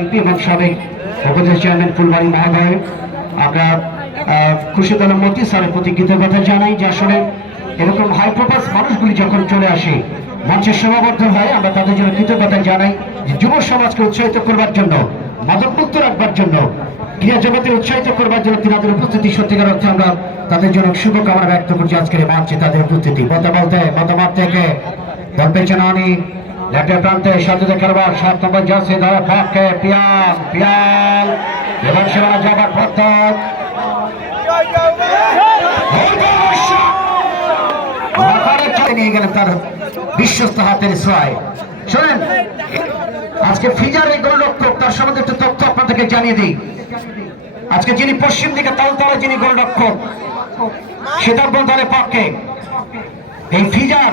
MP এবং সাবেক উপদেশ চেয়ারম্যান ফুলবাড়ি মহোদয়। আমরা আহ, খুরশিদ আলম মতি স্যারের প্রতি কৃতজ্ঞতা জানাই যে আসলে এরকম হাই মানুষগুলি যখন চলে আসে মঞ্চের সমাবদ্ধ হয় আমরা তাদের জন্য কৃতজ্ঞতা জানাই যে যুব সমাজকে উৎসাহিত করবার জন্য মাদকমুক্ত রাখবার জন্য ক্রিয়া জগতে উৎসাহিত করবার জন্য তিনাদের উপস্থিতি। সত্যিকার অর্থে আমরা তাদের জন্য শুভকামনা ব্যক্ত করছি আজকের মঞ্চে তাদের উপস্থিতি। বলতে মতামত থেকে দল পেছনে আনি প্রান্তে সাজুদে খেলবার সাত নম্বর জার্সি ধরে ফাঁকে, পিয়াল পিয়াল। এবং সেখানে যাবার প্রত্যেক নিয়ে গেলেন তার বিশ্বস্ত হাতের শোনেন, আজকে গোলরক্ষক, তার সম্বন্ধে একটু তথ্য আপনাদেরকে জানিয়ে দিই। আজকে যিনি পশ্চিম দিকে তালতলা যিনি গোলরক্ষক দলের পক্ষে এই ফিজার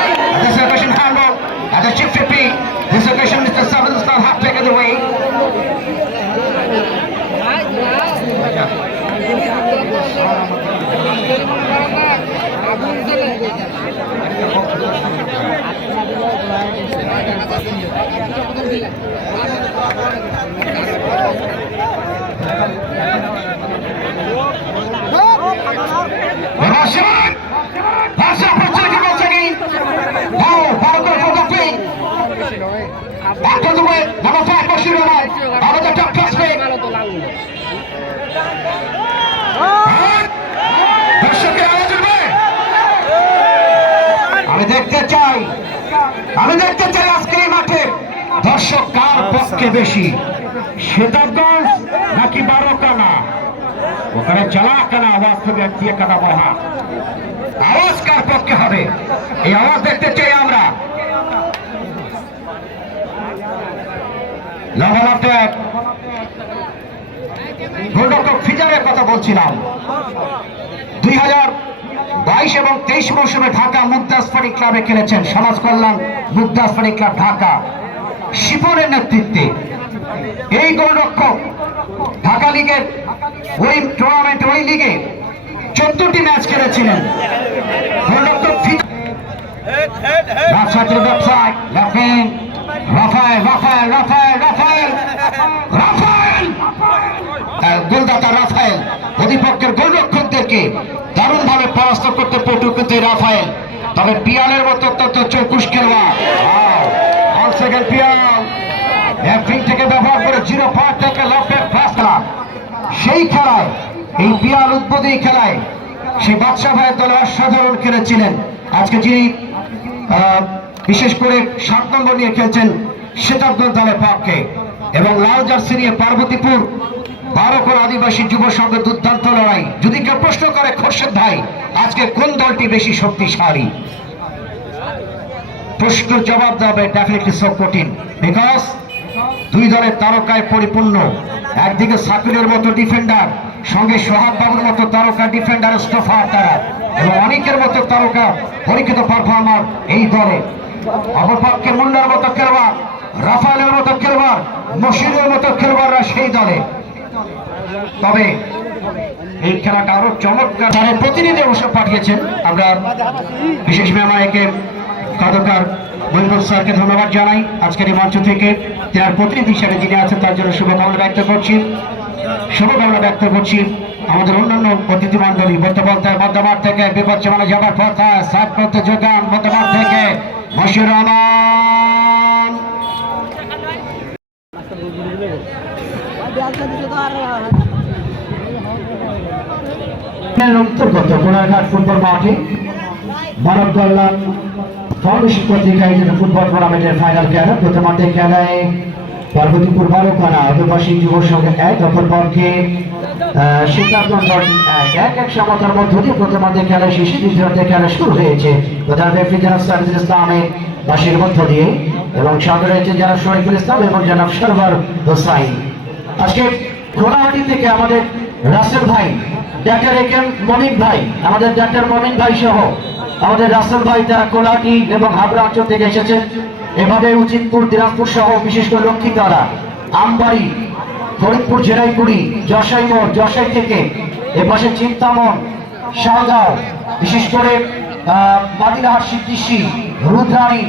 আমি দেখতে চাই। আমি দেখতে চাই আজকে এই মাঠে। দর্শক কার পক্ষে বেশি? সেতাবগঞ্জ নাকি বারোকানা? ওখানে চালাকানা আওয়াজ হবে আর দিয়ে কানা বহা। আওয়াজ কার পক্ষে হবে? এই আওয়াজ দেখতে চাই আমরা। গোলরক্ষক ফিজারের কথা বলছিলাম। দুই হাজার বাইশ এবং তেইশ মৌসুমে ঢাকা মুক্তাসপাড়ি ক্লাবে খেলেছেন সমাজ কল্যাণ মুক্তাসপাড়ি ক্লাব ঢাকা। শিপনের নেতৃত্বে এই গোলরক্ষক ঢাকা লিগের ওই টুর্নামেন্ট ওই লিগে চোদ্দটি ম্যাচ খেলেছিলেন। গোলরক্ষক রাফায়েল রাফায়েল রাফায়েল রাফায়েল আহ, গোলদাতা রাফায়েল প্রতিপক্ষের গোলরক্ষকদেরকে দারুণভাবে পরাস্ত করতে পটু কিন্তু রাফায়েল। তবে পিয়ালের মতো অত্যন্ত চৌকুশ খেলোয়াড়। পিয়াল। থেকে ব্যবহার করে জিরো পয়েন্ট থেকে ক্লাস সেই খেলায়, এই পিয়াল উদ্বোধনী খেলায় সেই বাদশাহ ভাইয়ের দলে অসাধারণ খেলেছিলেন। আজকে যিনি বিশেষ করে সাত নম্বর নিয়ে খেলছেন শতাব্দ দলের পক্ষে। এবং লাল জার্সি নিয়ে পার্বতীপুর বারোকর আদিবাসী যুব সংঘের দুর্দান্ত লড়াই। যদি কেউ প্রশ্ন করে, খোরশেদ ভাই, আজকে কোন দলটি বেশি শক্তিশালী? প্রশ্ন জবাব দেবে ডেফিনেটলি সো কঠিন। বিকজ দুই দলের তারকায় পরিপূর্ণ। একদিকে সাকিলের মতো ডিফেন্ডার সঙ্গে সোহাগ বাবুর মতো তারকা ডিফেন্ডার স্টোফার তারা এবং অনেকের মতো তারকা, পরীক্ষিত পারফর্মার এই দলে। অপরপক্ষের মুন্ডার মতো খেলবার রাফালের মতো খেলোয়াড় মশিরের মতো খেলোয়াড়রা সেই দলে। তবে এই খেলাটা আরও চমৎকার তাদের প্রতিনিধি অবশ্য পাঠিয়েছেন। আমরা বিশেষ মেহমানকে খন্দকার মহিবুল স্যারকে ধন্যবাদ জানাই। আজকের এই মঞ্চ থেকে যার প্রতিনিধি হিসেবে যিনি আছেন, তার জন্য শুভকামনা ব্যক্ত করছি। শুভকামনা ব্যক্ত করছি আমাদের অন্যান্য অতিথি মন্ডলী বর্তমানে মধ্যমাঠ থেকে বিপদ চেমানে যাবার কথা সাত করতে যোগান মধ্যমাঠ থেকে মশির রহমান। এর অন্তর্গত গোড়াঘাট ফুটবল মাঠে মানব কল্যাণ ফাউন্ডেশন আয়োজিত ফুটবল টুর্নামেন্টের ফাইনাল খেলা প্রথমার্ধে খেলায় পার্বতীপুর বালকানা আদিবাসী যুব সংঘ এক, অপর পক্ষে শুরু হয়েছে। দিয়ে এবং এবং সরবার আজকে থেকে আমাদের রাসেল ভাই ডাক্তার এ কে এম মমিন ভাই, আমাদের ডাক্তার মমিন ভাই সহ আমাদের রাসেল ভাই, তারা কোলাটি এবং হাবড়া অঞ্চল থেকে এসেছেন। এভাবে উচিতপুর, দিনাজপুর সহ বিশেষ করে লক্ষ্মীতলা আমবাড়ি, ফরিদপুর জেরাইপুরি যশাই মোড় যশাই থেকে এ পাশে চিন্তামন, শাহগাঁও, বিশেষ করে মাদিনাহাট সিদ্দিশি, রুদ্রাণী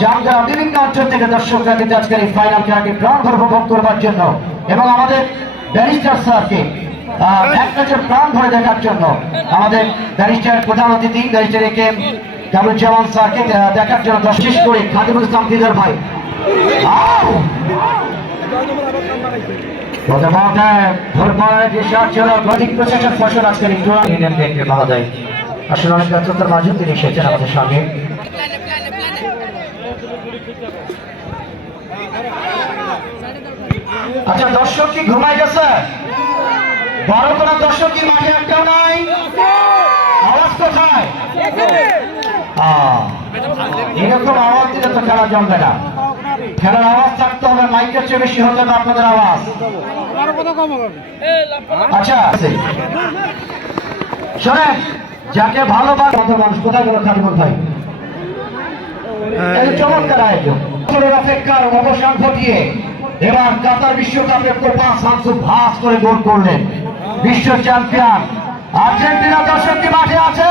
জামগ্রাম বিভিন্ন অঞ্চল থেকে দর্শকরা কিন্তু আজকের এই ফাইনাল খেলাটি প্রাণ উপভোগ করবার জন্য। এবং আমাদের ব্যারিস্টার স্যারকে নজর প্রাণ ভরে দেখার জন্য আমাদের ব্যারিস্টার প্রধান অতিথি, ব্যারিস্টার কামরুজ্জামান স্যারকে দেখার জন্য করে ইসলাম দিদার ভাই। সঙ্গে। আচ্ছা দর্শক কি ঘুমাই গেছে? কোনো দর্শক কি মাঠে একটাও নাই। আওয়াজ কোথায় এরকম আওয়াজ দিলে তো খেলা জমবে না। খেলার আওয়াজ থাকতে হবে মাইকের চেয়ে বেশি হতে হবে আপনাদের আওয়াজ। আচ্ছা। শোনেন, যাকে ভালোবাসে মানুষ, কোথায় গেল খালিমুল ভাই? চমৎকার আয়োজন। অপেক্ষার অবসান ঘটিয়ে এবার কাতার বিশ্বকাপে কোপা সামসু ভাস করে গোল করলেন। বিশ্ব চ্যাম্পিয়ন, আর্জেন্টিনা দর্শক কি মাঠে আছে।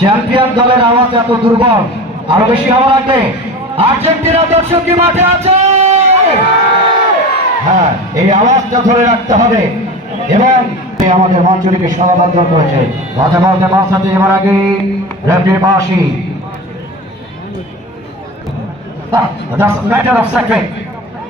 চ্যাম্পিয়ন দলের আওয়াজ এত দুর্বল, আরও বেশি হওয়া লাগবে। আর্জেন্টিনা দর্শক কি মাঠে আছে। হ্যাঁ এই আওয়াজটা ধরে রাখতে হবে। এবং আমাদের মঞ্চটিকে সমাবদ্ধ করেছে। কথা বলতে বলতে এবার আগে রেফারি বাসি ম্যাটার অফ সেকেন্ড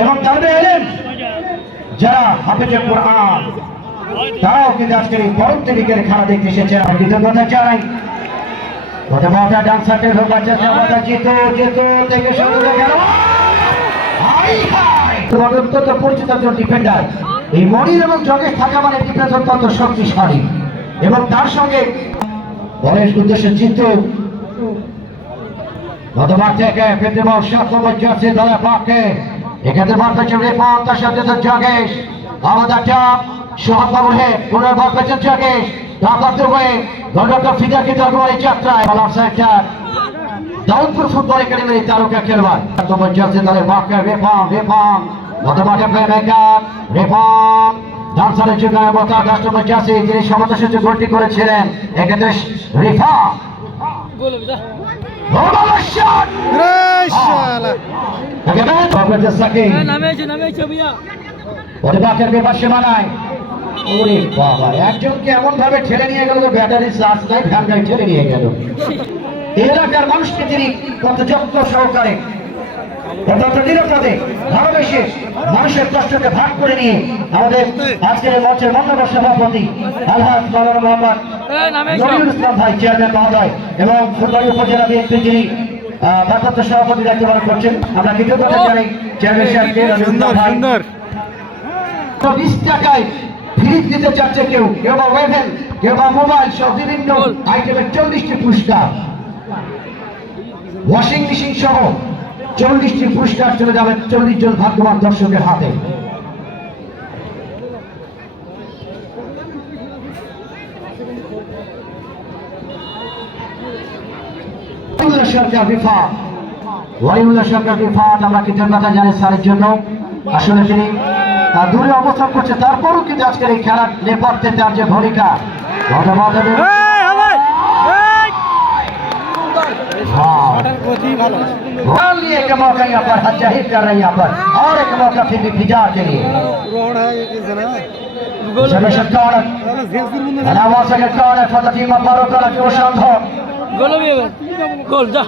এবং তাদের এলেন যারা হাফেজে কোরআন। তারাও কিন্তু আজকের এই বরফ বিকেলে খেলা দেখতে এসেছেন। আমি কৃতজ্ঞতা জানাই কথা মাথা ডান সাইডে হোক বাচ্চা মাথা জিতো জিতো থেকে শুরু অত্যন্ত পরিচিত একজন ডিফেন্ডার এই মনির এবং জগেশ থাকা মানে ডিফেন্স অত্যন্ত শক্তিশালী। এবং তার সঙ্গে বলের উদ্দেশ্যে জিতু। গতবার থেকে ফেব্রুয়ারি সাত নম্বর জার্সি দলে পাকে এখানে বার পেয়েছেন রেফার তার সাথে তো জগেশ। আমাদের চাপ সোহাগ বাবুর হে পুনর্বার পেয়েছেন ডাকাত হয়ে গণক ফিদাকে তরবারি যাত্রায় বলার দাউদপুর ফুটবল একাডেমির তারকা খেলোয়াড়। ডান্সারের জন্য মতা যিনি সমতা গোলটি করেছিলেন এক্ষেত্রে রিফা নামেছে নামেছে ভাইয়া ওরে ওরে বাবা একজনকে এমন ভাবে ঠেলে নিয়ে গেল ব্যাটারি চার্জ নাই ভ্যান ঠেলে নিয়ে গেল। এলাকার মানুষকে তিনি কত যত্ন সহকারে অত্যন্ত নিরাপদে ভালোবেসে মানুষের কষ্টকে ভাগ করে নিয়ে আমাদের আজকের মঞ্চের মন্ডপ সভাপতি আলহাজ মালানা মোহাম্মদ এই ইসলাম ভাই চেয়ারম্যান মহোদয় এবং ফুলবাড়ি উপজেলা বিএনপি যিনি ভারপ্রাপ্ত সভাপতি দায়িত্ব পালন করছেন। আমরা কৃতজ্ঞতা জানাই চেয়ারম্যান সাহেবকে তো বিশ টাকায় ফ্রিজ দিতে চাচ্ছে কেউ কেউ বা ওয়েভেন কেউ বা মোবাইল সহ বিভিন্ন আইটেমের চল্লিশটি পুরস্কার। ওয়াশিং মেশিন সহ চল্লিশটি পুরস্কার চলে যাবে চল্লিশ জন ভাগ্যবান দর্শকের হাতে। ওয়ালিউল্লাহ সরকার রিফাত ওয়ালিউল্লাহ সরকার রিফাত আমরা কৃতজ্ঞতা জানাই স্যারের জন্য আসলে তিনি আহ, দূরে অবস্থান করছে তারপরও কিন্তু আজকের এই খেলার নেপথ্যে তার যে ভূমিকা ধন্যবাদ এবং- हाँ। बॉल लिए एक मौका यहाँ पर हद जाहिर कर रहे हैं यहाँ पर और एक मौका फिर भी फिजा के लिए जमेशर कौन अनावास के कौन है फतह टीम पर कर जो शांत গোল যা।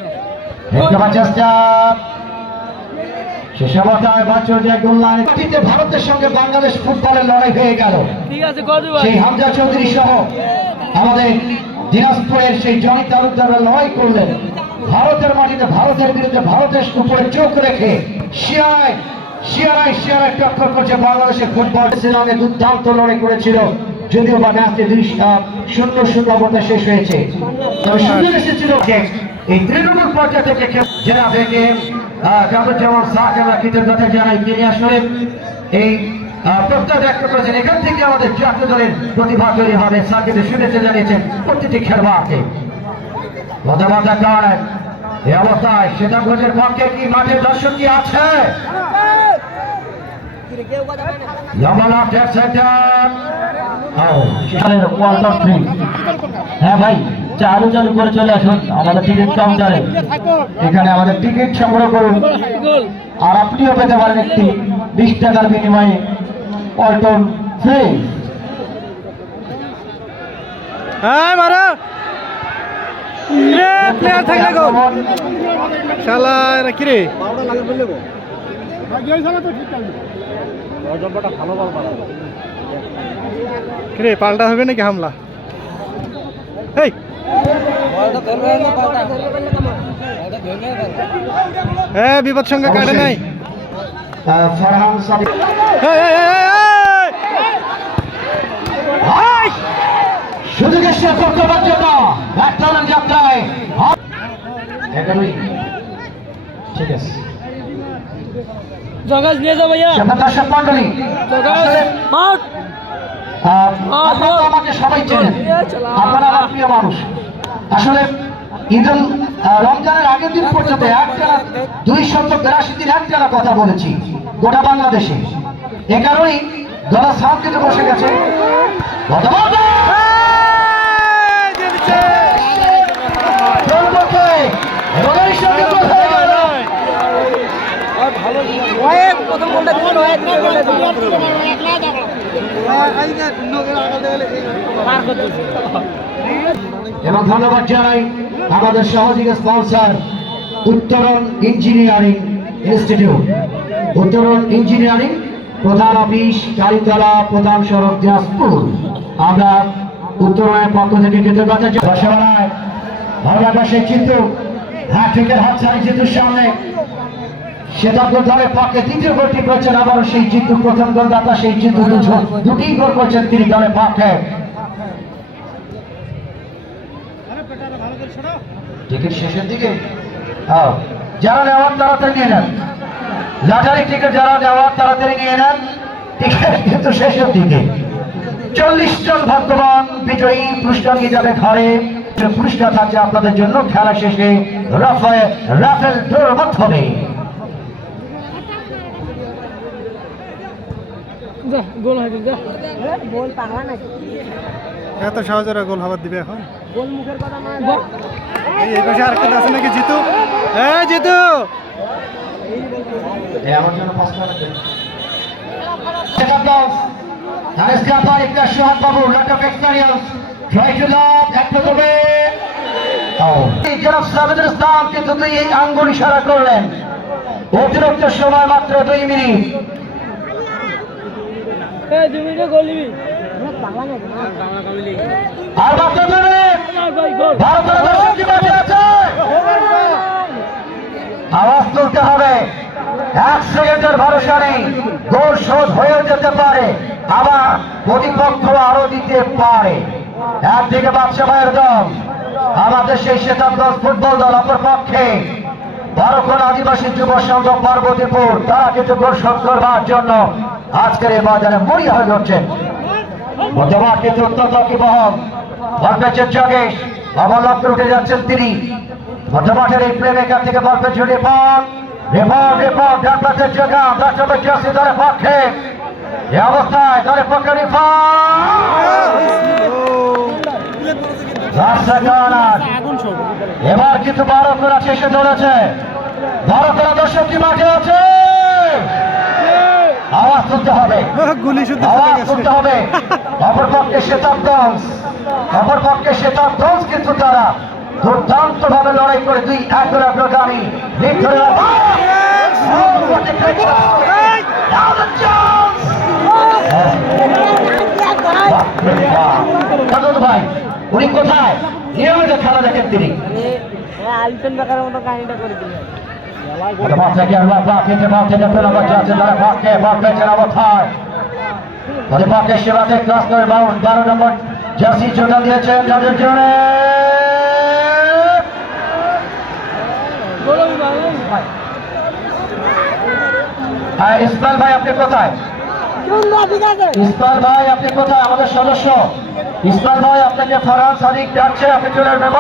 ভারতের সঙ্গে বাংলাদেশ ফুটবলের লড়াই হয়ে গেল। ঠিক আছে করে দেবো সেই হামজা চৌধুরী সহ আমাদের দিনাজপুরের সেই জনি তালুকদাররা লড়াই করলেন। ভারতের মাটিতে ভারতের বিরুদ্ধে ভারতের উপরে চোখ রেখে শিয়ারায় শিয়ারায় শিয়ারায় টক্কর করছে বাংলাদেশের ফুটবল। দুর্দান্ত লড়াই করেছিল। যদিও বা ম্যাচটি দুই শূন্য শূন্য অবস্থা শেষ হয়েছে। এই তৃণমূল পর্যায় থেকে জেলা থেকে কামরুজ্জামান শাহকে আমরা কৃতজ্ঞতা জানাই। তিনি আসলে এই প্রত্যয় ব্যক্ত করেছেন। এখান থেকে আমাদের জাতীয় দলের প্রতিভা তৈরি হবে। সাকিবের জানিয়েছেন প্রতিটি খেলোয়াড়কে। মতামতার কারণে এই অবস্থায় শ্বেতাঙ্গজের পক্ষে কি মাঠের দর্শক কি আছে? লম্বা টেক সেন্টার হ্যাঁ ভাই চালু চালু করে চলে আসুন আমাদের টিকিট কাউন্টারে এখানে আমাদের টিকিট সংগ্রহ করুন। আর আপনিও পেতে পারেন একটি বিশ টাকার বিনিময়ে পল্টন ফ্রি হ্যাঁ মারা। প্লেয়ার থাকলে গো। শালা এরা কি রে কি রে পাল্টা হবে নাকি হামলা? এই হ্যাঁ বিপদ সঙ্গে কাটে নাই। সুযোগের শেষ করবার জন্য যাত্রায় ঠিক আছে। জগাস নিয়ে যাও ভাইয়া। দর্শক মন্ডলী আপনারা তো আমাকে সবাই চেনেন। আপনারা আমার প্রিয় মানুষ। আসলে ঈদুল রমজানের আগের দিন পর্যন্ত একটা দুই শত বিরাশি দিন একটা কথা বলেছি গোটা বাংলাদেশে। এ কারণেই যারা দিতে বসে গেছে গতবার এই, দিয়ে দিচ্ছে। দলপক্ষে এবং এই সঙ্গে কথা হয়ে গেল। প্রথম গোলটা দিল পার করতেছে এবং ধন্যবাদ জানাই আমাদের সহযোগী sponsor, Uttaran engineering institute. Uttaran engineering প্রধান অফিস, কালীতলা, প্রধান সড়ক দিনাজপুর। আমরা উত্তরণের পক্ষ থেকে কৃতজ্ঞতা। রসগোল্লায় ভারতবর্ষের চিত্র হ্যাট্রিকের হাতছাড়ি চিত্রের সামনে শ্বেতাঙ্গ দলের পক্ষে দ্বিতীয় গোলটি করেছেন আবারও সেই চিত্র প্রথম গোলদাতা সেই চিত্র দুটি গোল করেছেন তিনি দলের পক্ষে। টিকিট শেষের দিকে? যারা নেওয়ার তাড়াতাড়ি নিয়ে নেন। লটারি টিকিট যারা নেওয়ার তাড়াতাড়ি নিয়ে নেন। টিকিট কিন্তু শেষের দিকে। চল্লিশ জন ভাগ্যবান বিজয়ী পুরস্কার নিয়ে যাবে ঘরে। পুরস্কার থাকছে আপনাদের জন্য। খেলা শেষে রাফেল রাফেল ডোর মাধ্যমে। যা গোল হবে যা। বল পাগলা নাকি? এত সহজে ওরা গোল হবার দিবে এখন। বল মুখের কথা নয় এই এই পাশে আরেকটা আছে নাকি জিতু? হ্যাঁ জিতু! আমার জন্য করবে জনাব সাবেদুল ইসলাম কিন্তু দুই আঙ্গুল ইশারা করলেন। অতিরিক্ত সময় মাত্র দুই মিনিট। আওয়াজ তুলতে হবে। এক সেকেন্ডের ভরসা নেই। যেতে পারে। আবার প্রতিপক্ষ আরও দিতে পারে। একদিকে বাদশা ভাইয়ের দল। আমাদের সেই শ্বেতাঙ্গজ ফুটবল দল অপর পক্ষে বারোখন আদিবাসী যুব সংঘ পার্বতীপুর, তারা কিন্তু গোল শোধ করবার জন্য আজকের এই ময়দানে মরিয়া হয়ে উঠছেন মধ্যমাঠ কিন্তু অত্যন্ত কিবহম বলপেচের যোগেশ অবলম্বন উঠে যাচ্ছেন তিনি। মধ্যমাঠের এই প্লে মেকার থেকে বলপেচ ছড়িয়ে পান রিপোর্ট রিপোর্ট ডাক্তারের জায়গা ডাক্তার জাসি দলের পক্ষে। এই অবস্থায় দলের পক্ষে এবার কিন্তু বারো করা শেষে চলেছে। বারো করা দর্শকটি মাঠে আছে। আওয়াজ তুলতে হবে। গুলি শুদ্ধ আওয়াজ তুলতে হবে। অপরপক্ষে শ্বেতাব্দংশ অপরপক্ষে শ্বেতাব্দংশ কিন্তু তারা। দুর্দান্ত ভাবে লড়াই করে দুই একর অগ্রগামী লিড ধরে ভাই উনি কোথায়? নিয়মিত খেলা দেখেন তিনি। আলিফেন বেকারের মতো কাহিনীটা করে দিলেন। বল থেকে আল্লাহ পাক থেকে বল থেকে পেলা বাচ্চা আছে তারা পাককে বল পেয়েছে অবস্থায় বলে পাকে সেবাতে ক্লাস করে বারো বারো নম্বর জার্সি জোটা দিয়েছেন যাদের জন্য গোল হবি বাংলা হ্যাঁ ইসমাইল ভাই আপনি কোথায় সুন্দর ঠিক আছে ইসমাইল ভাই আপনি কোথায় আমাদের সদস্য। ইসমাইল ভাই, আপনাকে ফারহান সাদিক ডাকছে, আপনি চলে আসবেন।